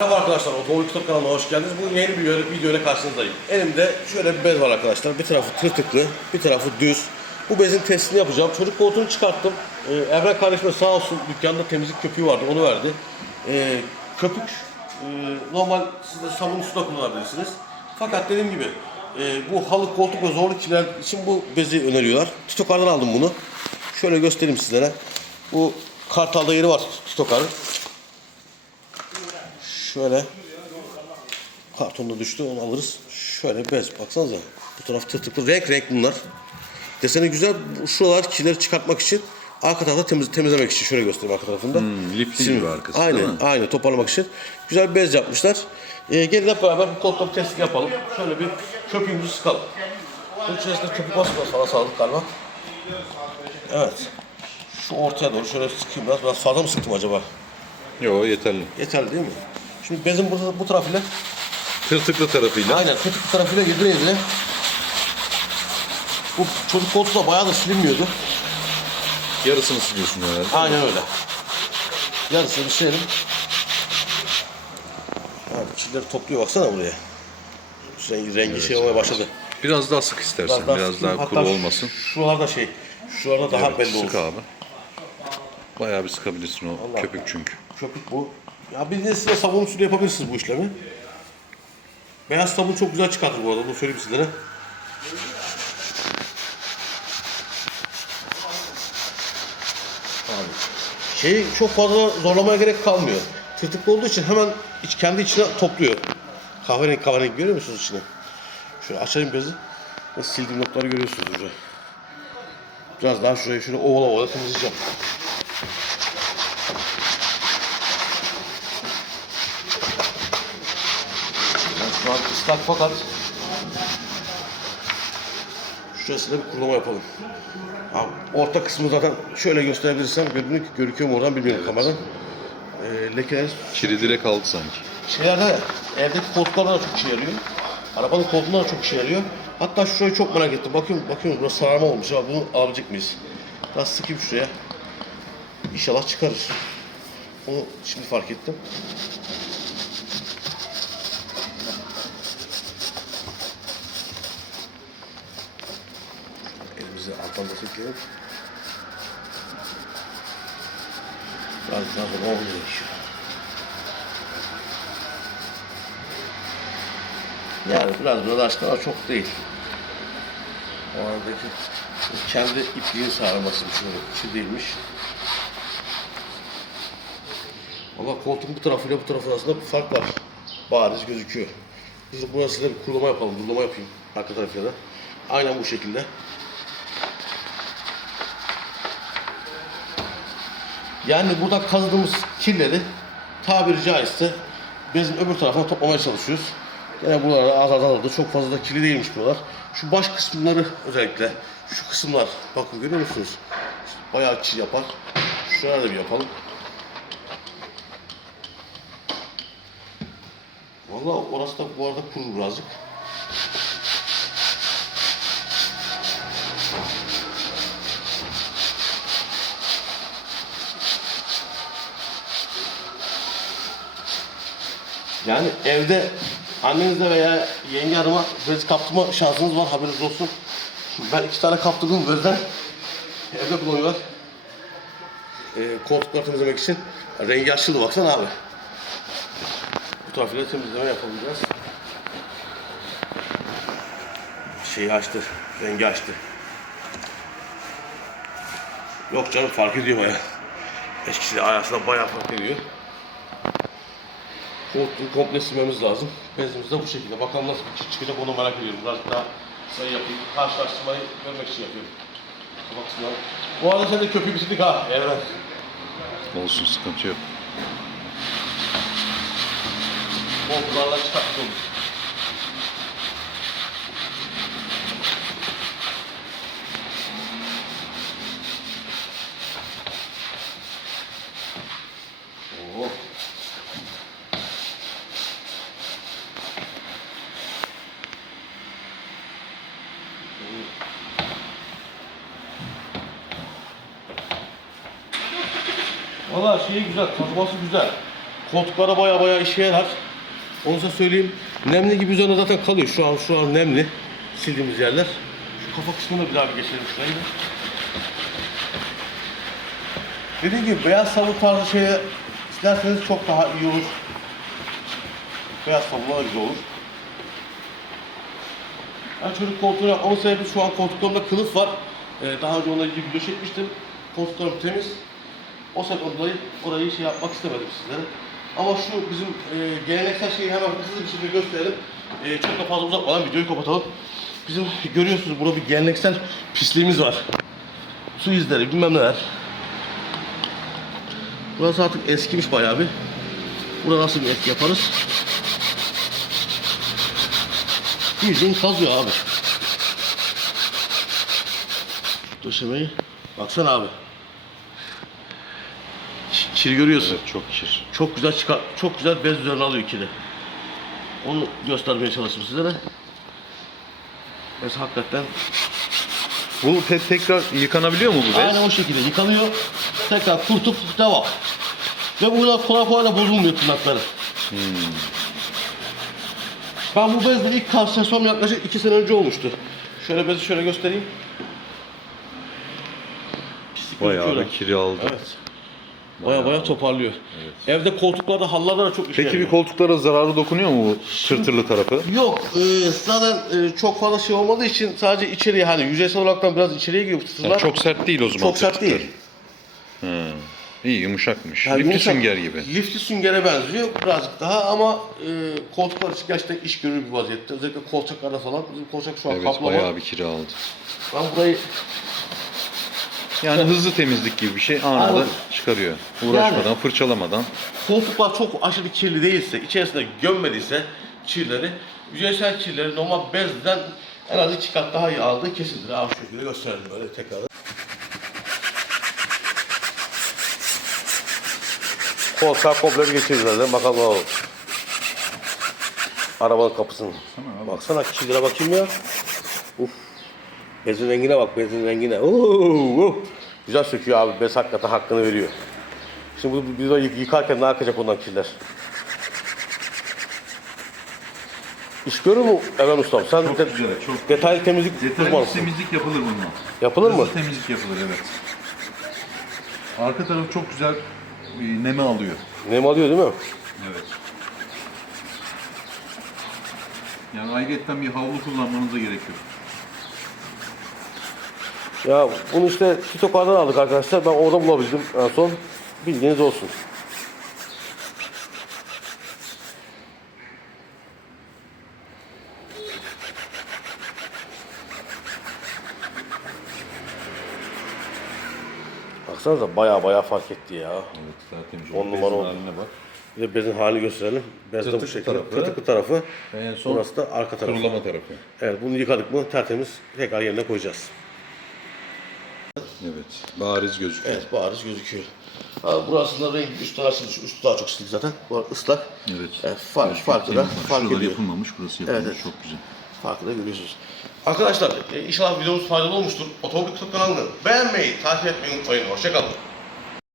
Merhaba arkadaşlar, Otomobil Kitap kanalına hoş geldiniz. Bugün yeni bir video, ile karşınızdayım. Elimde şöyle bir bez var arkadaşlar. Bir tarafı tırtıklı, bir tarafı düz. Bu bezin testini yapacağım. Çocuk koltuğunu çıkarttım. Ee, Evren kardeşime sağ olsun dükkanda temizlik köpüğü vardı, onu verdi. Ee, köpük e, normal siz de sabun suda kullanabilirsiniz. Fakat dediğim gibi e, bu halı koltuk ve zorlu kiler için bu bezi öneriyorlar. Titokar'dan aldım bunu. Şöyle göstereyim sizlere. Bu Kartal'da yeri var Titokar'ın. Şöyle kartonda düştü onu alırız. Şöyle bez baksanıza. Bu taraf tırtıklı renk renk bunlar. Deseni güzel. Şuralar kirleri çıkartmak için arka tarafta temiz, temizlemek için şöyle göstereyim arka tarafında. Hmm, Şimdi- gibi arkası, Aynen, değil mi? aynen toparlamak için. Güzel bir bez yapmışlar. Ee, gelin hep beraber bir koltuk testi yapalım. Şöyle bir köpüğümüzü sıkalım. Bunun içerisinde köpük basmıyor sana sağlık galiba. Evet. Şu ortaya doğru şöyle sıkayım biraz. Biraz fazla mı sıktım acaba? Yo yeterli. Yeterli değil mi? Şimdi bezin bu, bu tarafıyla Tırtıklı tarafıyla. Aynen kötü tarafıyla birbirine ilgili. Bu çocuk koltuğu da bayağı da silinmiyordu. Yarısını siliyorsun herhalde. Aynen öyle. Yarısını silelim. Abi çilleri topluyor baksana buraya. Rengi, rengi şey olmaya başladı. Biraz daha sık istersen. Biraz daha, Hatta kuru olmasın. Şuralarda şey, şuralarda daha Evet, belli olur. sık abi. Bayağı bir sıkabilirsin o Allah. köpük çünkü. Köpük bu. Ya bildiğiniz size sabun usulü yapabilirsiniz bu işlemi. Beyaz sabun çok güzel çıkartır bu arada. Bunu söyleyeyim sizlere. Abi. Şeyi çok fazla zorlamaya gerek kalmıyor. Tırtıklı olduğu için hemen iç, kendi içine topluyor. Kahverengi kahverengi görüyor musunuz içine? Şöyle açayım. Ve sildiğim noktaları görüyorsunuz burada. Biraz daha şurayı şöyle ovala ovala temizleyeceğim. Yani şu an ıslak fakat şurasında bir kurulama yapalım. Abi, orta kısmı zaten şöyle gösterebilirsem görünüyor, görüküyor mu oradan bilmiyorum kameradan. Ee, lekeler Kiri direkt aldı sanki. şeylerde evdeki koltuklarda da çok işe yarıyor. Arabanın koltuğunda da çok işe yarıyor. Hatta şurayı çok merak ettim. Bakıyorum, bakıyorum burası sararma olmuş. Ya bunu alabilecek miyiz? Biraz sıkayım şuraya. İnşallah çıkarır. Onu şimdi fark ettim. Elimizi alttan da. Biraz daha olmuyor iş. Yani biraz biraz aşkına çok değil. O aradaki kendi ipliğin sarmasıymış bir şey değilmiş. Ama koltuğun bu tarafıyla bu tarafı arasında bir fark var. Bariz gözüküyor. Biz burasıyla bir kurulama yapalım. Kurulama yapayım arka tarafıyla da. Aynen bu şekilde. Yani burada kazıdığımız kirleri tabiri caizse bezin öbür tarafına toplamaya çalışıyoruz. Yine buralarda az az azaldı. Çok fazla da kirli değilmiş buralar. Şu baş kısımları özellikle şu kısımlar bakın görüyor musunuz? Bayağı kir yapar. Şuraya da bir yapalım. Vallahi orası da bu arada kurur birazcık. Yani evde annenizle veya yenge hanıma bez kaptırma şansınız var haberiniz olsun. Ben iki tane kaptırdım bezden. Evde kullanıyorlar. Ee, koltukları temizlemek için. Rengi açıldı baksana abi. Bu tarafıyla temizleme yapabileceğiz. Şeyi açtı. Rengi açtı. Yok canım fark ediyor baya. Eskisiyle arasında bayağı fark ediyor. Komple silmemiz lazım. Bezimiz de bu şekilde. Bakalım nasıl bir çık- çıkacak onu merak ediyorum. Birazcık daha sayı yapayım. Karşılaştırmayı görmek için yapıyorum. Baksınlar. Bu arada sen de köpüğü bitirdik ha. Evren. Olsun sıkıntı yok. Koltuklarla çıkarttık onu. Oo. Valla şeyi güzel, kazması güzel. Koltuklara baya baya işe yarar. Onu size söyleyeyim. Nemli gibi üzerine zaten kalıyor. Şu an şu an nemli. Sildiğimiz yerler. Şu kafa kısmını da bir daha bir geçelim şurayı da. Dediğim gibi beyaz sabun tarzı şeye isterseniz çok daha iyi olur. Beyaz sabunlar güzel olur. Ben çocuk koltuğuna, onun sebebi şu an koltuklarımda kılıf var. Ee, daha önce onunla ilgili video çekmiştim. Koltuklarım temiz. O sebepten dolayı orayı şey yapmak istemedim sizlere. Ama şu bizim e, geleneksel şeyi hemen hızlı bir şekilde gösterelim. E, çok da fazla uzatmadan videoyu kapatalım. Bizim görüyorsunuz burada bir geleneksel pisliğimiz var. Su izleri, bilmem neler. Burası artık eskimiş bayağı bir. Burada nasıl bir eski yaparız? Bildiğin kazıyor abi. Döşemeyi. Baksana abi. Kiri görüyorsun. Evet, çok kir. Çok güzel çıkar, çok güzel bez üzerine alıyor kiri. Onu göstermeye çalıştım sizlere. Bez hakikaten Bu te- tekrar yıkanabiliyor mu bu bez? aynen o şekilde yıkanıyor. Tekrar kurtup devam. Ve bu kadar kolay kolay da bozulmuyor tırnakları. Ben bu bezle ilk karşılaşmam yaklaşık 2 sene önce olmuştu. Şöyle bezi şöyle göstereyim. Pislik Bayağı bir kiri aldı. Evet. Baya baya toparlıyor. Evde koltuklarda, halılarda da çok işe Peki bir yarıyor. koltuklara zararı dokunuyor mu bu tırtırlı tarafı? Yok, e, zaten e, çok fazla şey olmadığı için sadece içeriye hani yüzeysel olarak biraz içeriye giriyor bu tırtılar. Yani çok sert değil o zaman. Çok sert değil. Hı. İyi yumuşakmış. Yani Lifli yumuşak- sünger gibi. Lifli süngere benziyor birazcık daha ama e, koltuklar için gerçekten iş görür bir vaziyette. Özellikle kolçaklarda falan. Bizim kolçak şu an Evet kaplama. bayağı bir kiri aldı. Ben burayı Yani hızlı temizlik gibi bir şey anında Anladım. çıkarıyor. Uğraşmadan, Yani. fırçalamadan. koltuklar çok aşırı kirli değilse, içerisinde gömmediyse kirleri, yüzeysel kirleri normal bezden en az iki kat daha iyi aldığı kesindir. Abi şu şekilde gösterelim böyle tekrar. Koltuğa komple bir geçiririz zaten. Bakalım ne olur. Arabanın kapısını. Baksana kirlere bakayım ya. Uf. Bezin rengine bak, bezin rengine. Oo, oo. Güzel söküyor abi. Bez hakikaten hakkını veriyor. Şimdi bu biz yıkarken ne akacak ondan kirler? İş görür mü Erhan Ustam? Sen Çok de- güzel, çok detaylı temizlik Detaylı uzmanısın. temizlik yapılır bununla. Yapılır mı? Hızlı temizlik yapılır evet. Arka tarafı çok güzel e, neme alıyor. Nem alıyor değil mi? Evet. Yani ayrıyetten bir havlu kullanmanıza gerek yok. Ya bunu işte Titokar'dan aldık arkadaşlar. Ben orada bulabildim en son. Bilginiz olsun. Baksanıza baya baya fark etti ya. Evet, tertemiz On numara oldu. haline bak. Bir de bezin halini gösterelim. Bez de bu Tırtıklı şekilde. tarafı. Tırtıklı tarafı. En son Burası da arka tarafı. kurulama tarafı. Evet bunu yıkadık mı tertemiz tekrar yerine koyacağız. Evet. Bariz gözüküyor. Evet bariz gözüküyor. Ha, burasında renk üstü açılmış, üstü daha çok silik zaten. Bu ıslak. Evet. Evet, fark, Başka farkı da fark ediyor. yapılmamış, burası yapılmış. Evet, evet. Çok güzel. Farkı da görüyorsunuz. Arkadaşlar e, inşallah videomuz faydalı olmuştur. Otomobil Kılık kanalını beğenmeyi, takip etmeyi unutmayın. Hoşçakalın.